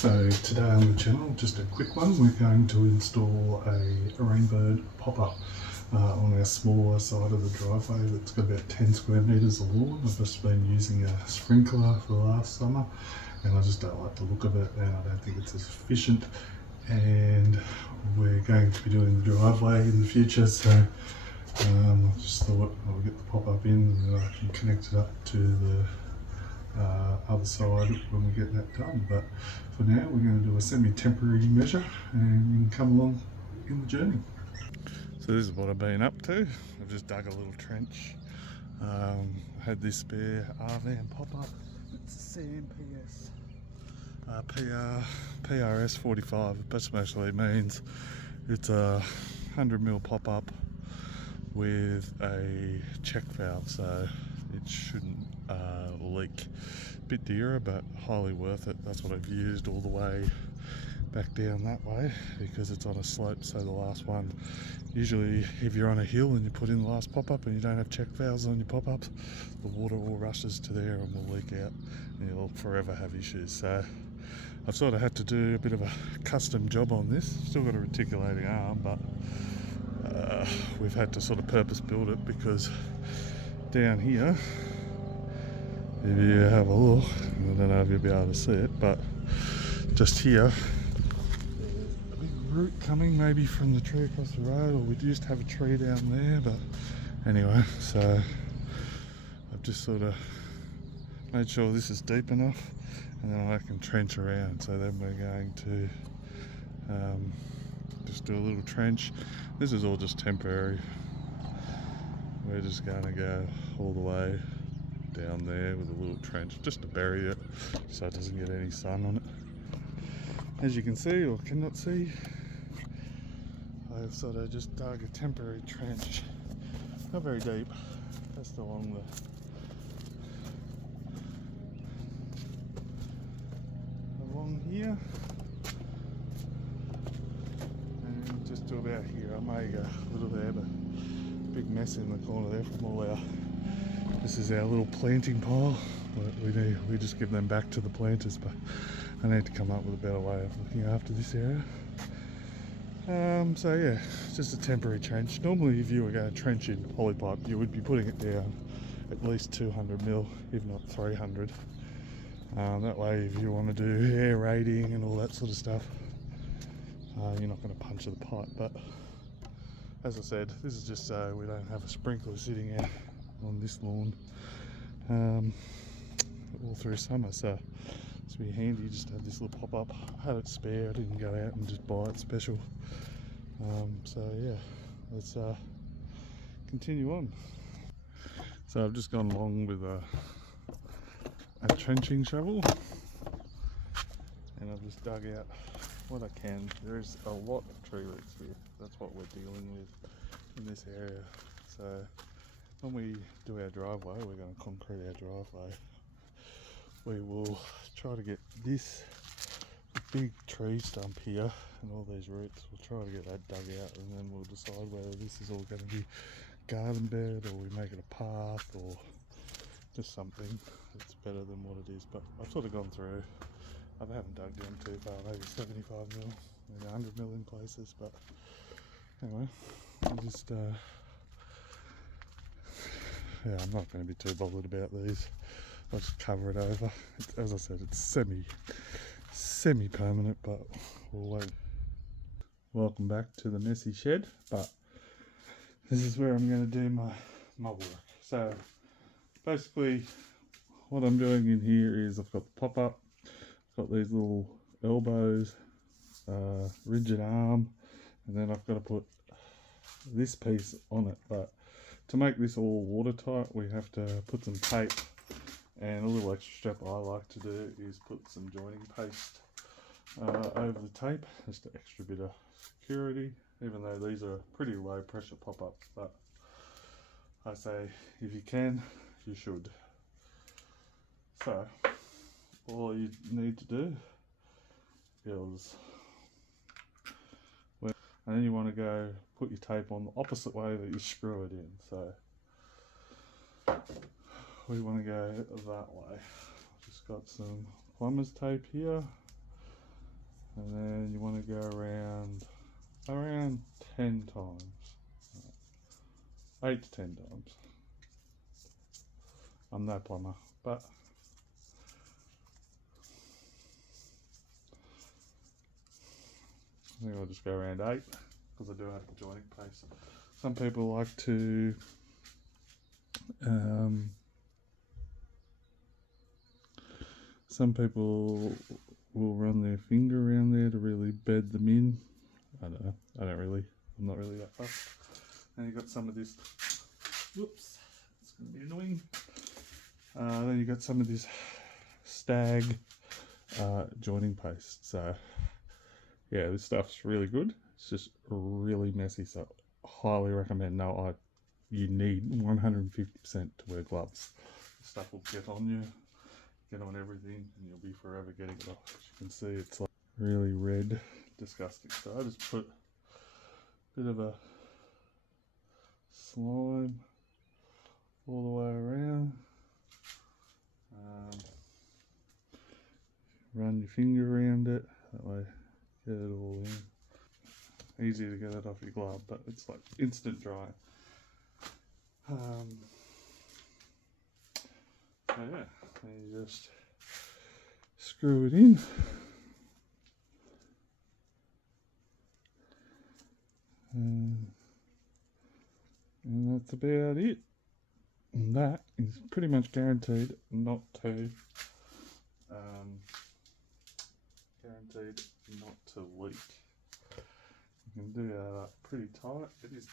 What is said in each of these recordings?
So today on the channel, just a quick one, we're going to install a Rainbird pop-up on our smaller side of the driveway that's got about 10 square metres of lawn. I've just been using a sprinkler for the last summer and I just don't like the look of it and I don't think it's as efficient, and we're going to be doing the driveway in the future, so I just thought I'll get the pop-up in and then I can connect it up to the other side when we get that done. But for now we're going to do a semi-temporary measure and you can come along in the journey. So this is what I've been up to. I've just dug a little trench. I had this spare R-van pop-up. It's a CMPS PRS 45. It basically means it's a 100mm pop-up with a check valve, so it shouldn't leak. A bit dearer but highly worth it. That's what I've used all the way back down that way because it's on a slope, so the last one, usually if you're on a hill and you put in the last pop-up and you don't have check valves on your pop-ups, the water all rushes to there and will leak out and you'll forever have issues. So I've sort of had to do a bit of a custom job on this. Still got a reticulating arm, but we've had to sort of purpose build it because down here, if you have a look, I don't know if you'll be able to see it, but just here, a big root coming maybe from the tree across the road, or we used to have a tree down there, but anyway, so I've just sort of made sure this is deep enough and then I can trench around. So then we're going to just do a little trench. This is all just temporary. We're just going to go all the way down there with a little trench just to bury it so it doesn't get any sun on it. As you can see or cannot see, I've sort of just dug a temporary trench, not very deep, just along here and just to about here. I may go a little there, but big mess in the corner there from all our, this is our little planting pile. We just give them back to the planters, but I need to come up with a better way of looking after this area. So yeah, it's just a temporary trench. Normally if you were going to trench in polypipe, you would be putting it down at least 200mm, if not 300. That way if you want to do aerating and all that sort of stuff, you're not going to puncture the pipe. But as I said, this is just so we don't have a sprinkler sitting out on this lawn all through summer, so it's be handy just to have this little pop-up. I had it spare, I didn't go out and just buy it special. So yeah, let's continue on. So I've just gone along with a trenching shovel and I've just dug out what I can. There's a lot of tree roots here. That's what we're dealing with in this area. So when we do our driveway, we're going to concrete our driveway. We will try to get this big tree stump here and all these roots, we'll try to get that dug out and then we'll decide whether this is all going to be garden bed or we make it a path or just something that's better than what it is. But I've sort of gone through, I haven't dug down too far, maybe 75mm, maybe 100mm in places, but anyway, I'll just yeah, I'm not going to be too bothered about these. I'll just cover it over. As I said, it's semi-permanent, but we'll wait. Welcome back to the messy shed, but this is where I'm going to do my work. So basically what I'm doing in here is I've got the pop-up, I've got these little elbows, rigid arm, and then I've got to put this piece on it. But to make this all watertight, we have to put some tape, and a little extra step I like to do is put some joining paste over the tape, just an extra bit of security, even though these are pretty low pressure pop-ups, but I say if you can, you should. So all you need to do is, and then you want to go put your tape on the opposite way that you screw it in. So we want to go that way. Just got some plumber's tape here, and then you want to go around 10 times, 8 to 10 times. I'm no plumber, but I think I'll just go around 8 because I do have the joining paste. Some people like to some people will run their finger around there to really bed them in. I don't know. I'm not really that fast. And you got some of this. Whoops, it's going to be annoying. Then you got some of this stag joining paste. So yeah, this stuff's really good. It's just really messy. So highly recommend. You need 150% to wear gloves. This stuff will get on you, get on everything, and you'll be forever getting it off. As you can see, it's like really red, disgusting. So I just put a bit of a slime all the way around. Run your finger around it, that way get it all in. Easy to get it off your glove, but it's like instant dry. So yeah, then you just screw it in. And that's about it. And that is pretty much guaranteed not to leak. You can do that up pretty tight. It is.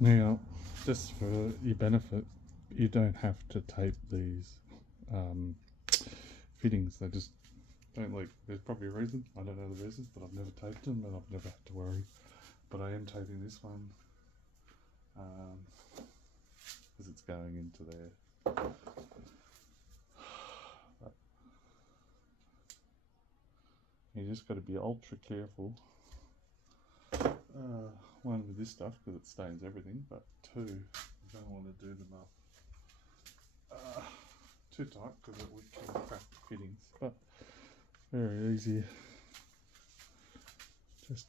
Now, just for your benefit, you don't have to tape these fittings. They just don't leak. There's probably a reason. I don't know the reason, but I've never taped them and I've never had to worry. But I am taping this one because it's going into there. But you just got to be ultra careful. One with this stuff because it stains everything, but two, you don't want to do them up too tight because it would crack the fittings. But very easy, just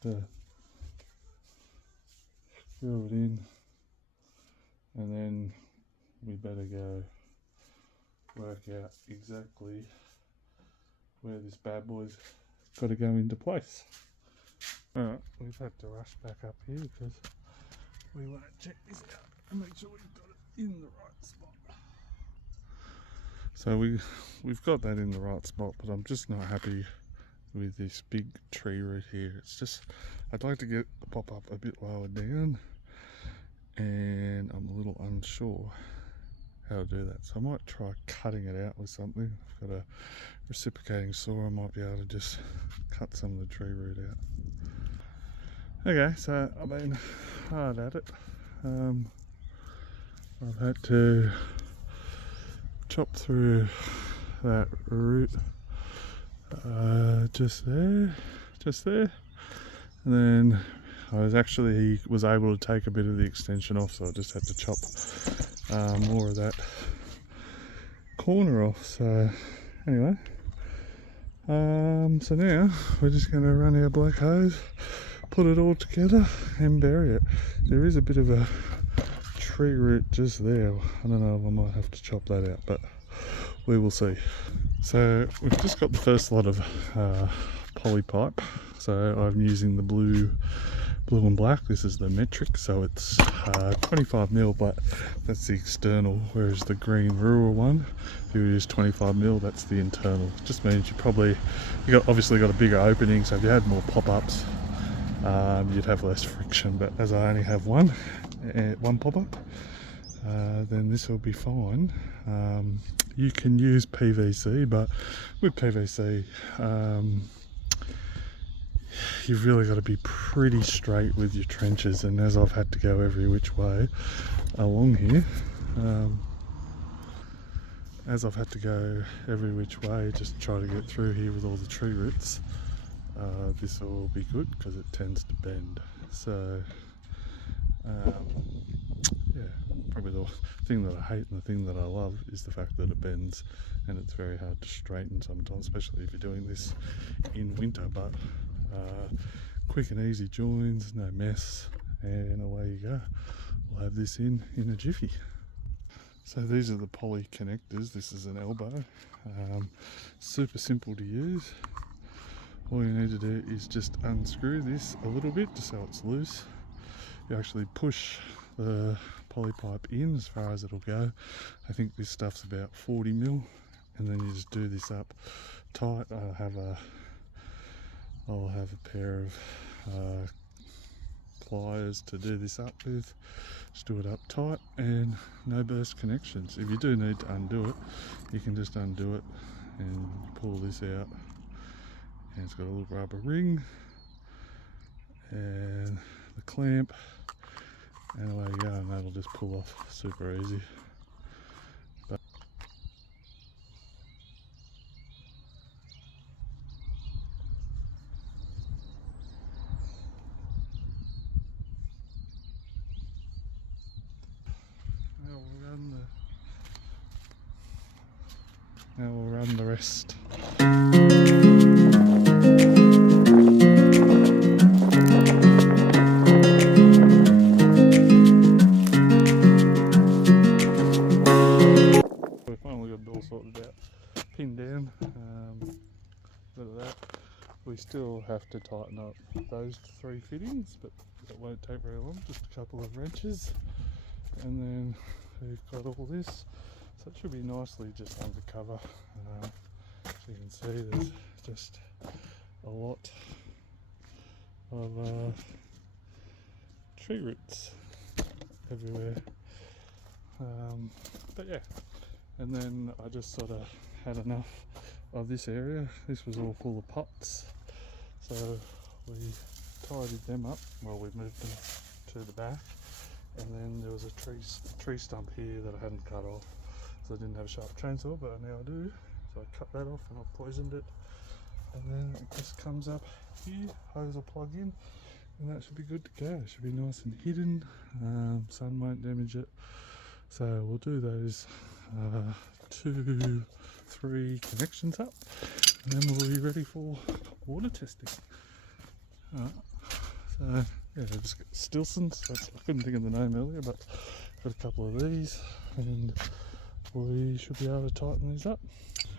screw it in, and then we better go work out exactly where this bad boy's got to go into place. Alright, we've had to rush back up here because we want to check this out and make sure we've got it in the right spot. So we've got that in the right spot, but I'm just not happy with this big tree root here. It's just, I'd like to get the pop up a bit lower down, and I'm a little unsure how to do that. So I might try cutting it out with something. I've got a reciprocating saw, I might be able to just cut some of the tree root out. Okay, so I've been hard at it. I've had to chop through that root just there, and then I was able to take a bit of the extension off, so I just had to chop more of that corner off. So anyway, so now we're just going to run our black hose, put it all together and bury it. There is a bit of a tree root just there. I don't know if I might have to chop that out, but we will see. So we've just got the first lot of poly pipe. So I'm using the blue and black. This is the metric, so it's 25mm, but that's the external, whereas the green rural one, if you use 25mm, that's the internal. Just means you obviously got a bigger opening, so if you had more pop-ups, you'd have less friction. But as I only have one pop-up, then this will be fine. You can use PVC, but with PVC, you've really got to be pretty straight with your trenches, and as I've had to go every which way along here, just try to get through here with all the tree roots, this will be good because it tends to bend. So yeah, probably the thing that I hate and the thing that I love is the fact that it bends and it's very hard to straighten sometimes, especially if you're doing this in winter. But quick and easy joins, no mess, and away you go. We'll have this in a jiffy. So these are the poly connectors. This is an elbow, super simple to use. All you need to do is just unscrew this a little bit just so it's loose. You actually push the poly pipe in as far as it'll go. I think this stuff's about 40 mil, and then you just do this up tight. I'll have a pair of pliers to do this up with. Just do it up tight and no burst connections. If you do need to undo it, you can just undo it and pull this out, and it's got a little rubber ring and the clamp, and away you go, and that'll just pull off super easy. But now we'll run the rest. We finally got it all sorted out, pinned down. Bit of that. We still have to tighten up those 3 fittings, but that won't take very long, just a couple of wrenches, and then we've got all this, so it should be nicely just undercover. As you can see, there's just a lot of tree roots everywhere, but yeah. And then I just sort of had enough of this area. This was all full of pots, so we tidied them up. Well, we moved them to the back, and then there was a tree stump here that I hadn't cut off, so I didn't have a sharp chainsaw, but now I do. So I cut that off and I poisoned it, and then it just comes up here. Hose will plug in, and that should be good to go. It should be nice and hidden. Sun won't damage it. So we'll do those 2, 3 connections up, and then we'll be ready for water testing. So yeah, just got Stilsons. I couldn't think of the name earlier, but got a couple of these, and we should be able to tighten these up.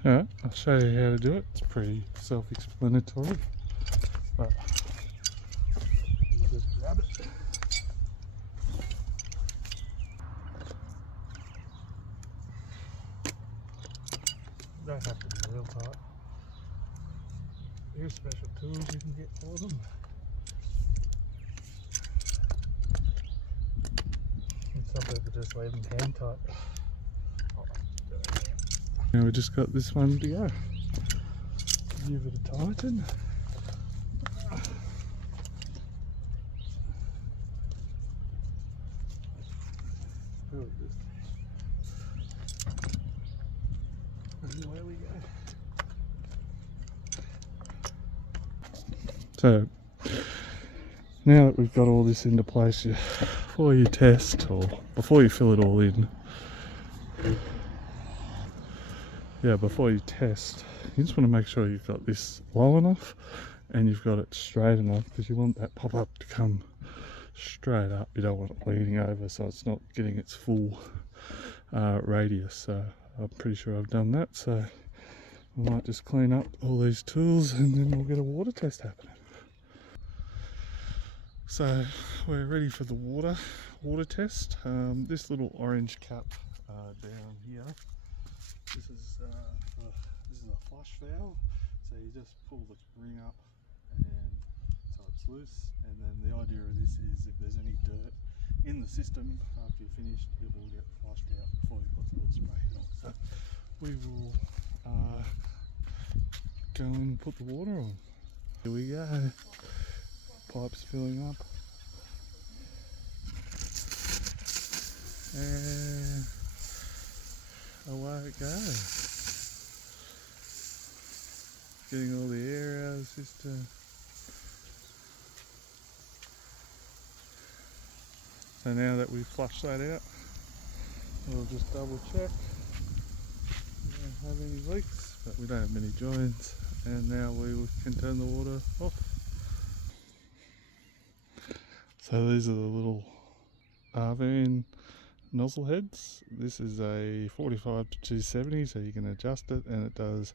Alright, I'll show you how to do it. It's pretty self-explanatory, but you just grab it. Don't have to be real tight. Here's special tools you can get for them. And some people just leave them hand tight. Now we just got this one to go. Give it a tighten. Really just. And away we go. So now that we've got all this into place, before you test, or before you fill it all in, before you test, you just want to make sure you've got this low enough and you've got it straight enough, because you want that pop-up to come straight up. You don't want it leaning over so it's not getting its full radius. So I'm pretty sure I've done that, so I might just clean up all these tools and then we'll get a water test happening. So we're ready for the water test. This little orange cap down here, this is a flush valve, so you just pull the ring up and so it's loose, and then the idea of this is if there's any dirt in the system after you're finished, it will get flushed out before you put the little spray head on. So we will go and put the water on. Here we go. Pipes filling up. And away it goes. Getting all the air out of the system. So now that we've flushed that out, We'll just double check. We don't have any leaks, but we don't have many joins. And now we can turn the water off. So these are the little RVN nozzle heads. This is a 45 to 270, so you can adjust it, and it does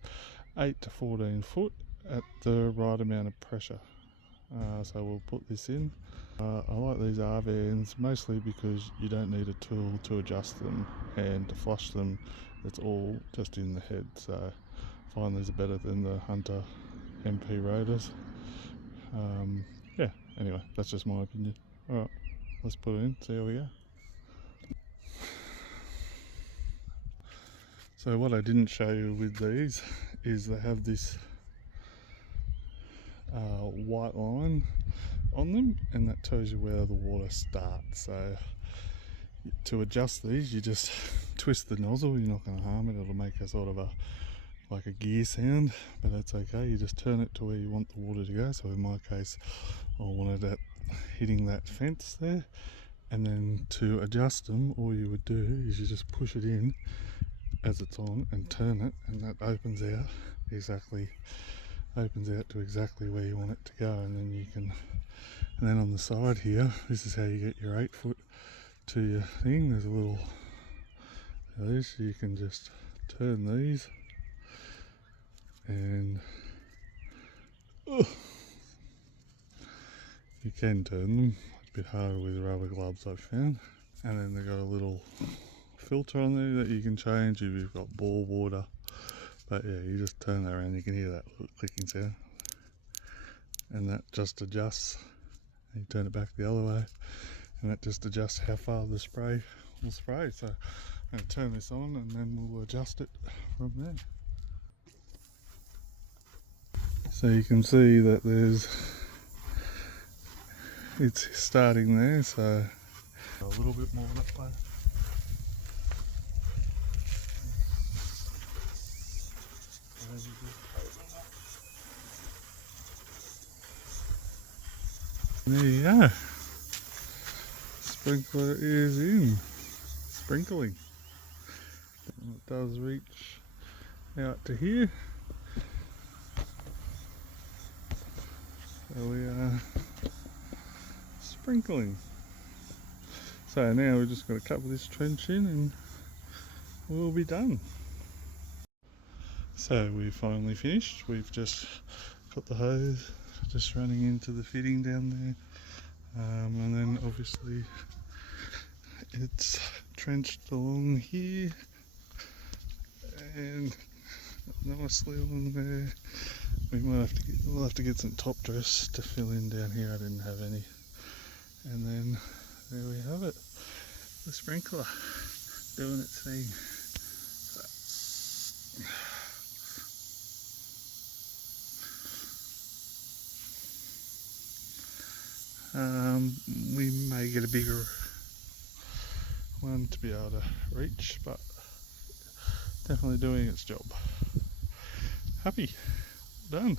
8 to 14 foot at the right amount of pressure. So we'll put this in. I like these RVNs mostly because you don't need a tool to adjust them and to flush them. It's all just in the head, so I find these are better than the Hunter MP rotors. Yeah, anyway, that's just my opinion. Alright, let's put it in, see how we go. So what I didn't show you with these is they have this white line on them, and that tells you where the water starts. So to adjust these, you just twist the nozzle. You're not going to harm it. It'll make a sort of like a gear sound, but that's okay. You just turn it to where you want the water to go. So in my case, I wanted it hitting that fence there, and then to adjust them, all you would do is you just push it in as it's on and turn it, and that opens out to exactly where you want it to go. And then you can, and then on the side here, this is how you get your 8 foot to your thing. There's a little, so you can just turn these, and you can turn them. It's a bit harder with rubber gloves, I've found. And then they've got a little filter on there that you can change if you've got bore water. But yeah, you just turn that around, you can hear that little clicking sound, and that just adjusts. And you turn it back the other way, and that just adjusts how far the spray will spray. So I'm going to turn this on, and then we'll adjust it from there. So you can see that it's starting there, so a little bit more that way. There you go. Sprinkler is in. Sprinkling. And it does reach out to here. So we are sprinkling. So now we've just got to cover this trench in and we'll be done. So we've finally finished. We've just got the hose just running into the fitting down there, and then obviously it's trenched along here and nicely along there. We'll have to get some top dress to fill in down here. I didn't have any. And then there we have it, the sprinkler doing its thing. We may get a bigger one to be able to reach, but definitely doing its job. Happy, done.